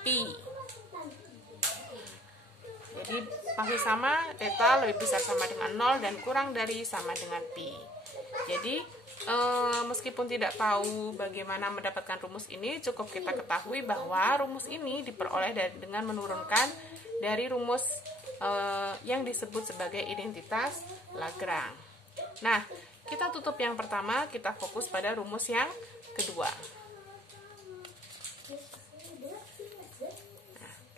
pi. Jadi masih sama, theta lebih besar sama dengan 0 dan kurang dari sama dengan pi. Jadi meskipun tidak tahu bagaimana mendapatkan rumus ini, cukup kita ketahui bahwa rumus ini diperoleh dengan menurunkan dari rumus yang disebut sebagai identitas Lagrange. Nah, kita tutup yang pertama, kita fokus pada rumus yang kedua.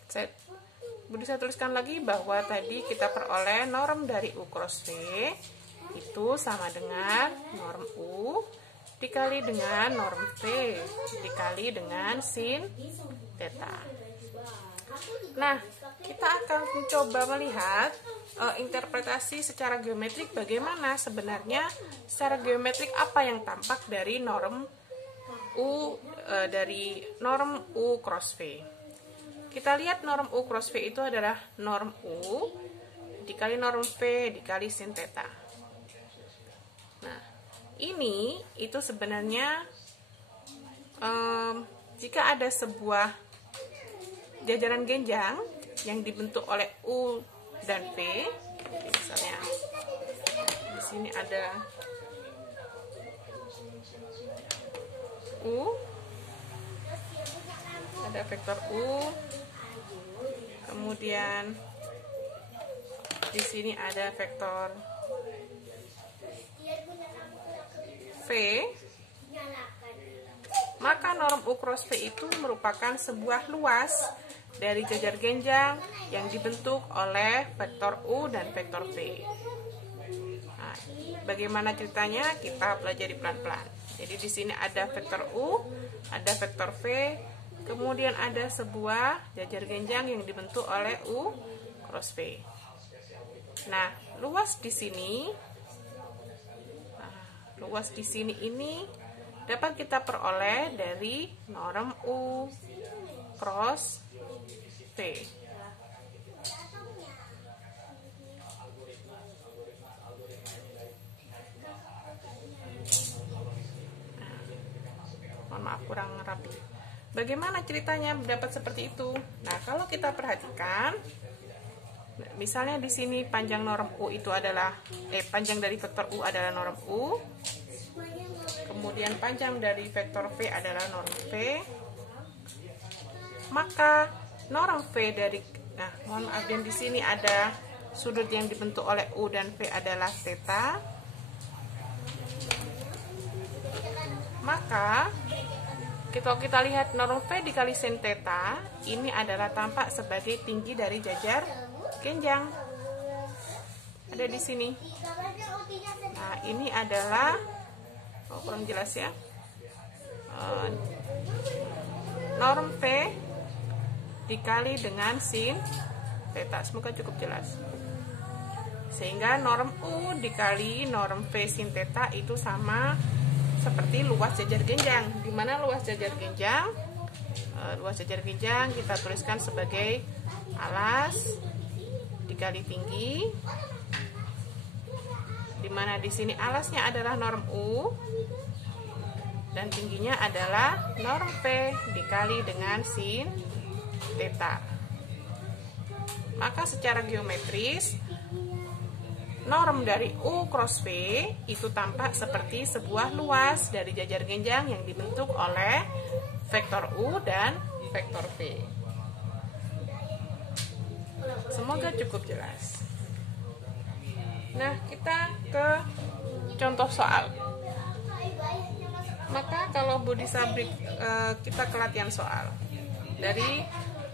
Saya tuliskan lagi bahwa tadi kita peroleh norm dari U cross V itu sama dengan norm U dikali dengan norm V dikali dengan sin theta. Nah, kita akan mencoba melihat interpretasi secara geometrik bagaimana sebenarnya secara geometrik apa yang tampak dari norm U cross V. Kita lihat norm U cross V itu adalah norm U dikali norm V dikali sin theta. Nah, ini itu sebenarnya jika ada sebuah jajaran genjang yang dibentuk oleh U dan V, misalnya di sini ada U, ada vektor U, kemudian di sini ada vektor V, maka norm U cross V itu merupakan sebuah luas dari jajar genjang yang dibentuk oleh vektor U dan vektor V. Nah, bagaimana ceritanya? Kita pelajari pelan-pelan. Jadi di sini ada vektor U, ada vektor V, kemudian ada sebuah jajar genjang yang dibentuk oleh U cross V. Nah, luas di sini ini dapat kita peroleh dari norm U cross V. Mohon maaf kurang rapi. Bagaimana ceritanya dapat seperti itu? Nah, kalau kita perhatikan, misalnya di sini panjang norm U itu adalah panjang dari vektor U adalah norm U. Kemudian panjang dari vektor V adalah norm V. Maka norm V dari mohon maaf, dan di sini ada sudut yang dibentuk oleh U dan V adalah theta. Maka kalau kita lihat norm V dikali sin theta, ini adalah tampak sebagai tinggi dari jajar genjang. Ada di sini. Nah, ini adalah kurang jelas ya. Norm V dikali dengan sin theta. Semoga cukup jelas. Sehingga norm U dikali norm V sin theta itu sama seperti luas jajar genjang. Di mana luas jajar genjang? Luas jajar genjang kita tuliskan sebagai alas dikali tinggi. Di mana di sini alasnya adalah norm U dan tingginya adalah norm V dikali dengan sin theta. Maka secara geometris norm dari U cross V itu tampak seperti sebuah luas dari jajar genjang yang dibentuk oleh vektor U dan vektor V. Semoga cukup jelas. Nah, kita ke contoh soal. Maka kalau Budi Sabrik kita ke latihan soal dari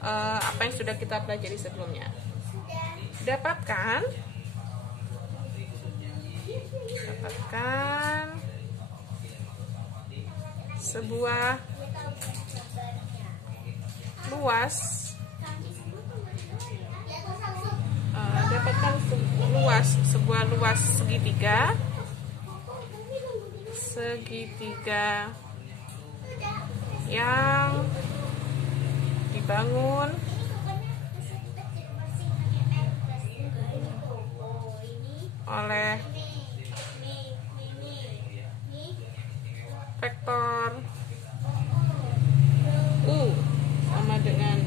apa yang sudah kita pelajari sebelumnya. Dapatkan sebuah luas sebuah luas segitiga yang dibangun oleh vektor U sama dengan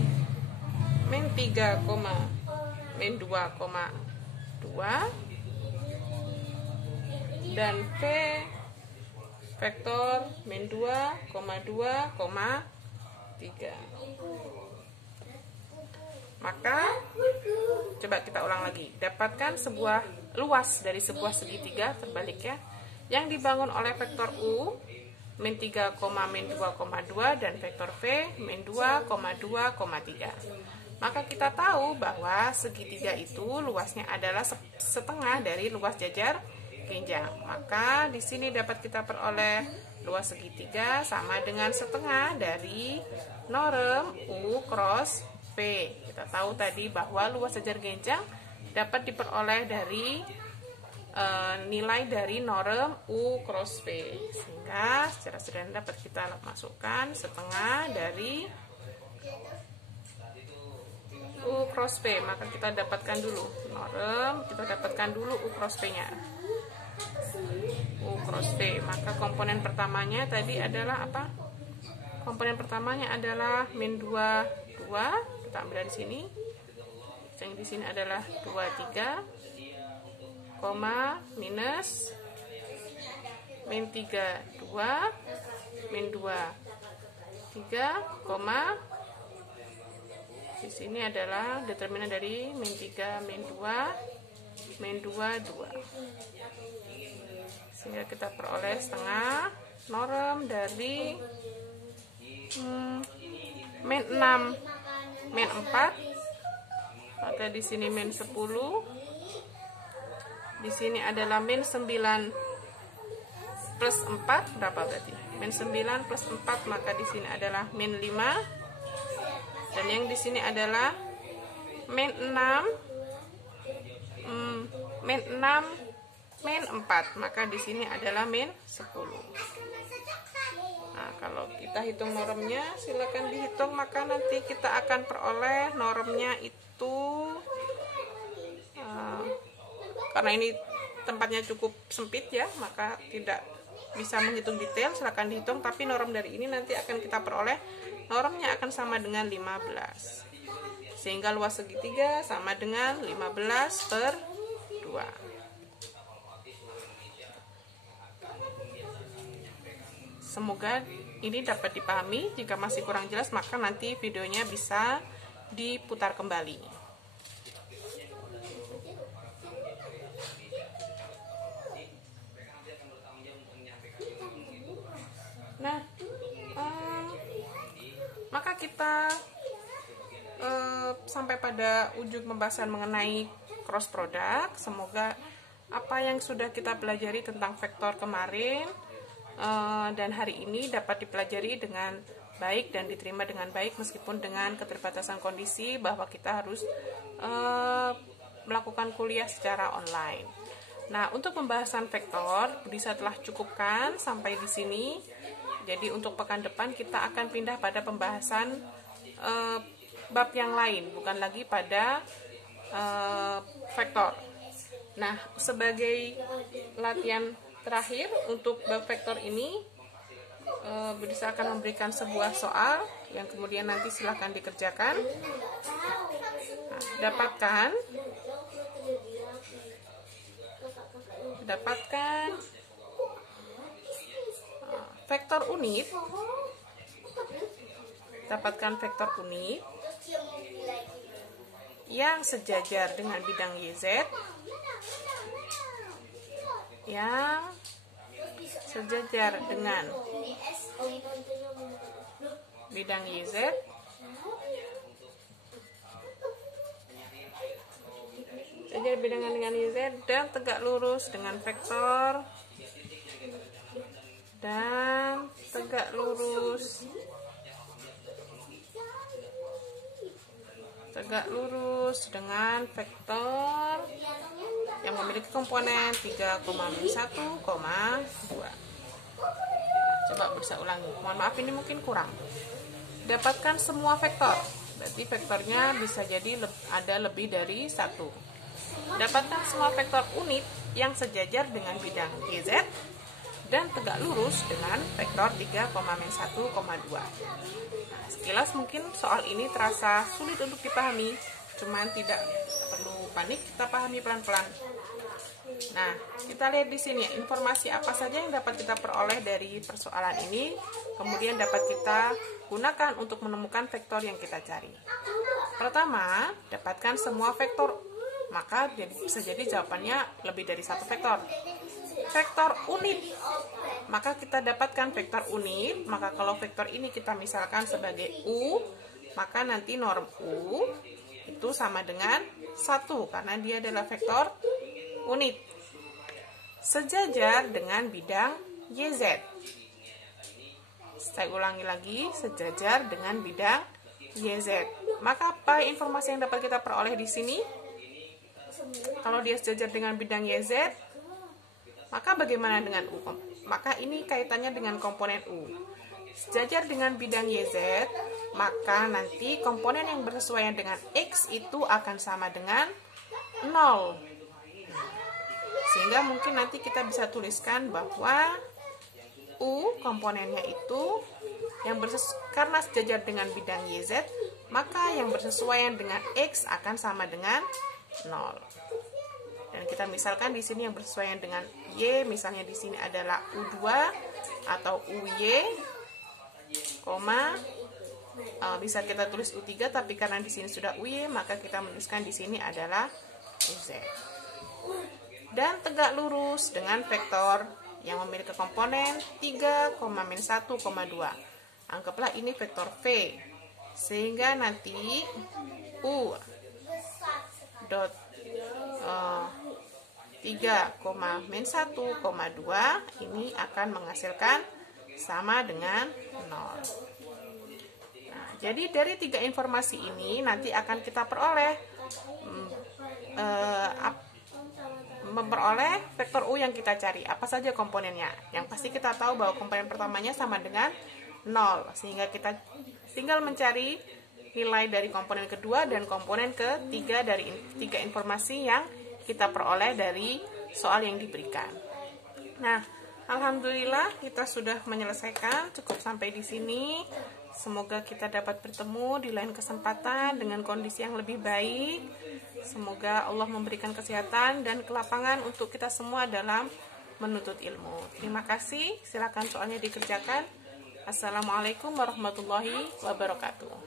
min 2,2 dan V vektor min 2,2,3. Maka coba kita ulang lagi. Dapatkan sebuah luas dari sebuah segitiga terbalik ya, yang dibangun oleh vektor U min 3, min 2,2 dan vektor V min 2,2,3. Maka kita tahu bahwa segitiga itu luasnya adalah setengah dari luas jajar genjang. Maka di sini dapat kita peroleh luas segitiga sama dengan setengah dari norm U cross V. Kita tahu tadi bahwa luas jajar genjang dapat diperoleh dari nilai dari norm U cross V. Sehingga secara sederhana dapat kita masukkan setengah dari U cross V. Maka kita dapatkan dulu norm, kita dapatkan dulu U cross V-nya. U cross V. Maka komponen pertamanya tadi adalah apa? Komponen pertamanya adalah min 2, kita ambil dari sini. Yang di sini adalah 23, minus min 3, 2, min 2, 3, di sini adalah determinan dari min 3, min 2, min 2, 2. Sehingga kita peroleh setengah norm dari min 6, min 4. Maka di sini min 10. Di sini adalah min 9 plus 4, berapa berarti? Min 9 plus 4, maka di sini adalah min 5. Dan yang di sini adalah min 6, min 4, maka di sini adalah min 10. Nah, kalau kita hitung normnya, silakan dihitung, maka nanti kita akan peroleh normnya itu karena ini tempatnya cukup sempit ya, maka tidak bisa menghitung detail, silakan dihitung, tapi norm dari ini nanti akan kita peroleh, normnya akan sama dengan 15. Sehingga luas segitiga sama dengan 15/2. Semoga ini dapat dipahami. Jika masih kurang jelas, maka nanti videonya bisa diputar kembali. Nah, maka kita sampai pada ujung pembahasan mengenai cross product. Semoga apa yang sudah kita pelajari tentang vektor kemarin dan hari ini dapat dipelajari dengan baik dan diterima dengan baik, meskipun dengan keterbatasan kondisi bahwa kita harus melakukan kuliah secara online. Nah, untuk pembahasan vektor bisa telah cukupkan sampai di sini. Jadi untuk pekan depan kita akan pindah pada pembahasan bab yang lain, bukan lagi pada vektor. Nah, sebagai latihan terakhir untuk bab vektor ini, Budisa akan memberikan sebuah soal yang kemudian nanti silahkan dikerjakan. Nah, dapatkan vektor unit, dapatkan vektor unit yang sejajar dengan bidang YZ, yang sejajar dengan bidang YZ, sejajar bidangan dengan YZ dan tegak lurus dengan vektor dan tegak lurus dengan vektor yang memiliki komponen 3,1,2. Coba bisa ulangi. Mohon maaf, ini mungkin kurang. Dapatkan semua vektor. Berarti vektornya bisa jadi ada lebih dari satu. Dapatkan semua vektor unit yang sejajar dengan bidang YZ dan tegak lurus dengan vektor 3,-1,2. Sekilas mungkin soal ini terasa sulit untuk dipahami, cuman tidak perlu panik, kita pahami pelan-pelan. Nah, kita lihat di sini informasi apa saja yang dapat kita peroleh dari persoalan ini, kemudian dapat kita gunakan untuk menemukan vektor yang kita cari. Pertama, dapatkan semua vektor, maka bisa jadi jawabannya lebih dari satu vektor. Vektor unit, maka kita dapatkan vektor unit, maka kalau vektor ini kita misalkan sebagai U, maka nanti norm U itu sama dengan 1, karena dia adalah vektor unit. Sejajar dengan bidang YZ. Saya ulangi lagi, sejajar dengan bidang YZ. Maka apa informasi yang dapat kita peroleh di sini? Kalau dia sejajar dengan bidang YZ, maka bagaimana dengan U? Maka ini kaitannya dengan komponen U. Sejajar dengan bidang YZ, maka nanti komponen yang bersesuaian dengan X itu akan sama dengan 0. Sehingga mungkin nanti kita bisa tuliskan bahwa U komponennya itu karena sejajar dengan bidang YZ, maka yang bersesuaian dengan X akan sama dengan 0. Dan kita misalkan di sini yang bersesuaian dengan Y, misalnya di sini adalah U2 atau UY, bisa kita tulis U3, tapi karena di sini sudah UY, maka kita menuliskan di sini adalah UZ. Dan tegak lurus dengan vektor yang memiliki komponen 3,-1,2. Anggaplah ini vektor V, sehingga nanti U dot 3,-1,2 ini akan menghasilkan sama dengan 0. Nah, jadi dari 3 informasi ini nanti akan kita peroleh memperoleh vektor U yang kita cari. Apa saja komponennya? Yang pasti kita tahu bahwa komponen pertamanya sama dengan 0, sehingga kita tinggal mencari nilai dari komponen kedua dan komponen ketiga dari 3 informasi yang kita peroleh dari soal yang diberikan. Nah, alhamdulillah kita sudah menyelesaikan, cukup sampai di sini. Semoga kita dapat bertemu di lain kesempatan dengan kondisi yang lebih baik. Semoga Allah memberikan kesehatan dan kelapangan untuk kita semua dalam menuntut ilmu. Terima kasih, silakan soalnya dikerjakan. Assalamualaikum warahmatullahi wabarakatuh.